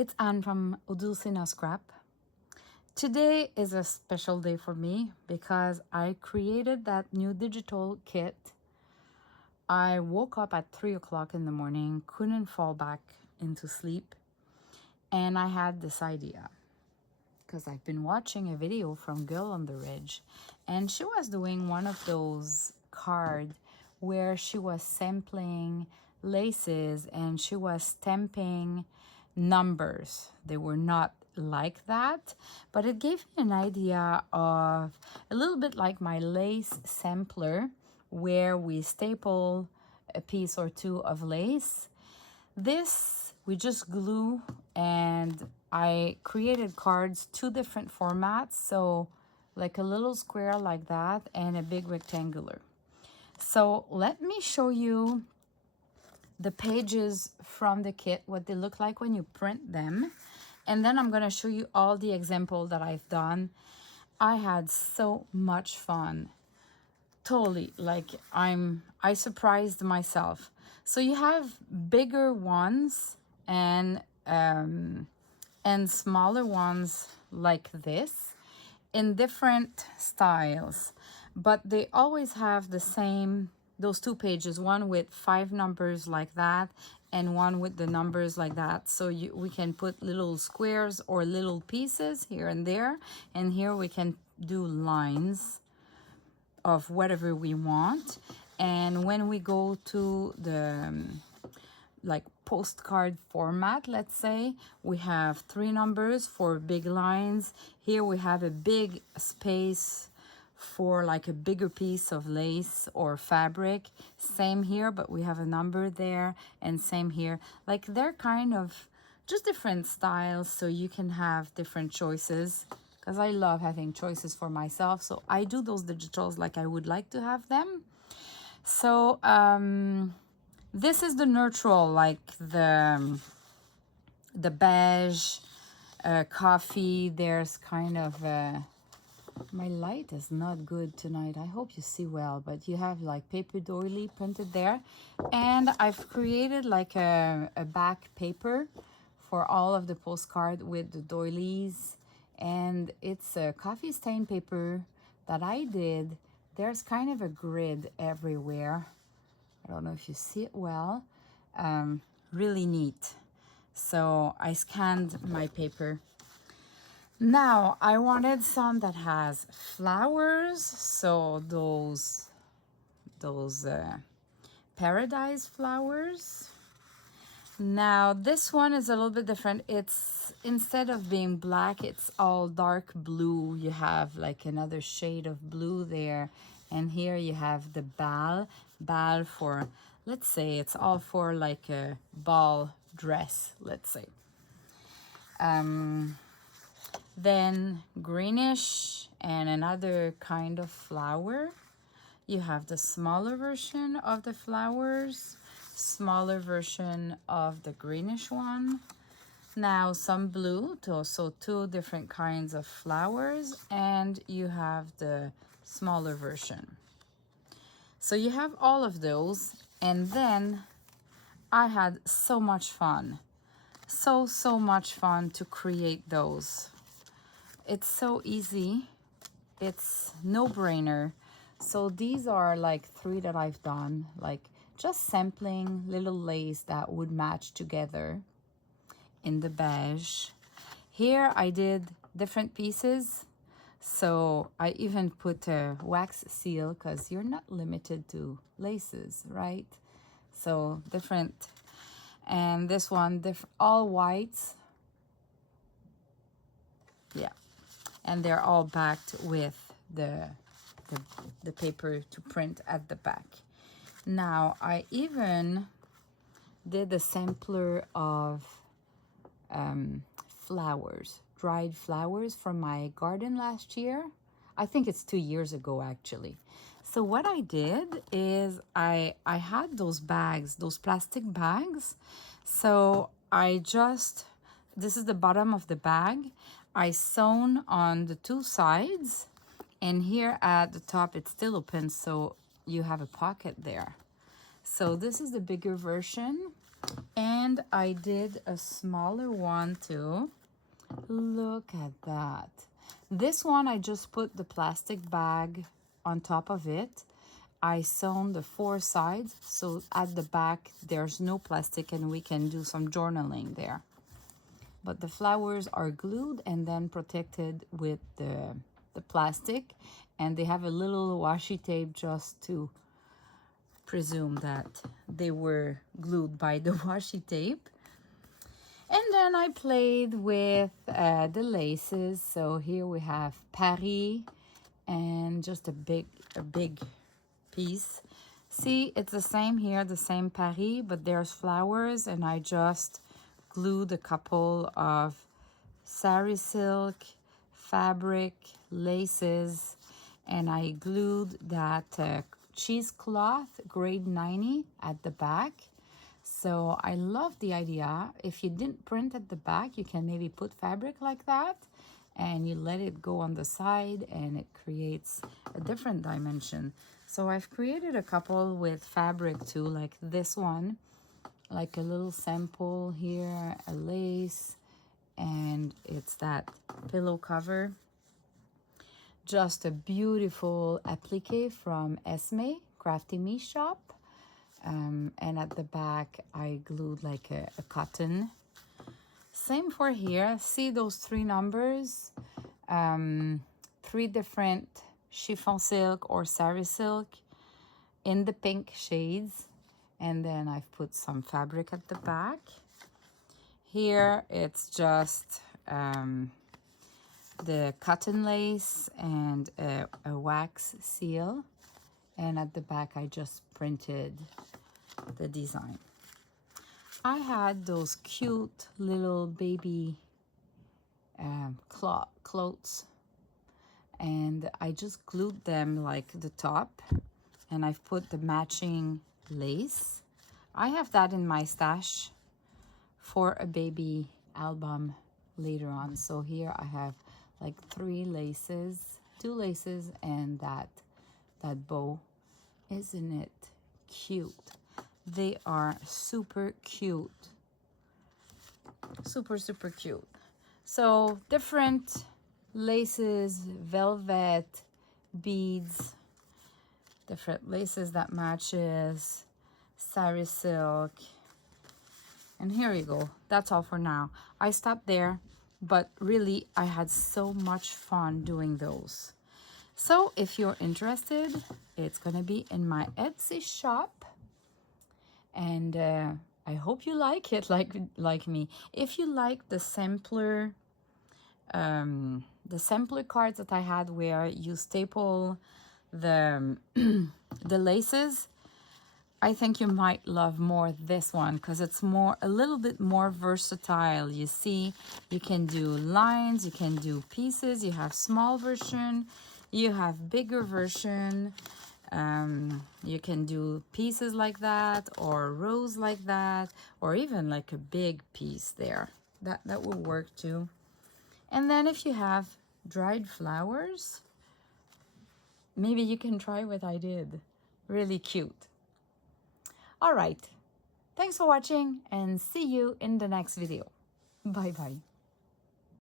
It's Anne from Ödulcina Scrap. Today is a special day for me because I created that new digital kit. I woke up at 3 o'clock in the morning, couldn't fall back into sleep, and I had this idea because I've been watching a video from Girl on the Ridge, and she was doing one of those cards where she was sampling laces and she was stamping numbers. They were not like that, but it gave me an idea of a little bit like my lace sampler, where we staple a piece or two of lace. This we just glue, and I created cards, two different formats, so like a little square like that and a big rectangular. So let me show you the pages from the kit, what they look like when you print them, and then I'm going to show you all the examples that I've done. I had so much fun. Totally, like I surprised myself. So you have bigger ones and smaller ones like this in different styles, but they always have the same, those two pages, one with 5 numbers like that and one with the numbers like that. So we can put little squares or little pieces here and there, and here we can do lines of whatever we want. And when we go to the like postcard format, let's say, we have 3 numbers for big lines. Here we have a big space for like a bigger piece of lace or fabric. Same here, but we have a number there, and same here. Like they're kind of just different styles, so you can have different choices, because I love having choices for myself. So I do those digitals like I would like to have them. So this is the neutral, like the beige, coffee. There's kind of my light is not good tonight. I hope you see well, but you have like paper doily printed there, and I've created like a back paper for all of the postcard with the doilies, and it's a coffee stain paper that I did. There's kind of a grid everywhere. I don't know if you see it well. Really neat. So I scanned my paper. Now I wanted some that has flowers, so those paradise flowers. Now this one is a little bit different. It's, instead of being black, it's all dark blue. You have like another shade of blue there, and here you have the ball for, let's say it's all for like a ball dress, let's say. Then greenish and another kind of flower. You have the smaller version of the flowers, smaller version of the greenish one. Now some blue, so 2 different kinds of flowers, and you have the smaller version. So you have all of those, and then I had so much fun. So much fun to create those. It's so easy. It's no-brainer. So these are like 3 that I've done, like just sampling little lace that would match together in the beige. Here I did different pieces. So I even put a wax seal, because you're not limited to laces, right? So different. And this one, all whites. Yeah. And they're all backed with the paper to print at the back. Now I even did a sampler of flowers, dried flowers from my garden last year. I think it's 2 years ago actually. So what I did is I had those bags, those plastic bags. So this is the bottom of the bag. I sewn on the 2 sides, and here at the top it's still open, so you have a pocket there. So this is the bigger version, And I did a smaller one too. Look at that. This one, I just put the plastic bag on top of it. I sewn the 4 sides, so at the back there's no plastic and we can do some journaling there. But the flowers are glued and then protected with the plastic, and they have a little washi tape just to presume that they were glued by the washi tape. And then I played with the laces. So here we have Paris and just a big piece. See, it's the same here, the same Paris, but there's flowers, and I just glued a couple of sari silk, fabric, laces, and I glued that cheesecloth grade 90 at the back. So I love the idea. If you didn't print at the back, you can maybe put fabric like that and you let it go on the side and it creates a different dimension. So I've created a couple with fabric too, like this one, like a little sample here, a lace, and it's that pillow cover. Just a beautiful applique from Esme, Crafty Me shop. And at the back, I glued like a cotton. Same for here. See those 3 numbers? 3 different chiffon silk or sari silk in the pink shades. And then I've put some fabric at the back. Here, it's just the cotton lace and a wax seal. And at the back, I just printed the design. I had those cute little baby clothes, and I just glued them like the top, and I've put the matching lace. I have that in my stash for a baby album later on. So here I have like 3 laces, 2 laces, and that bow. Isn't it cute? They are super cute. Super cute. So different laces, velvet, beads, different laces that matches, sari silk. And here you go. That's all for now. I stopped there, but really I had so much fun doing those. So if you're interested, it's gonna be in my Etsy shop, and I hope you like it like me. If you like the simpler cards that I had where you staple the the laces, I think you might love more this one because it's a little bit more versatile. You see, you can do lines, you can do pieces, you have small version, you have bigger version. You can do pieces like that or rows like that, or even like a big piece there. That will work too. And then if you have dried flowers, maybe you can try what I did. Really cute. All right. Thanks for watching and see you in the next video. Bye bye.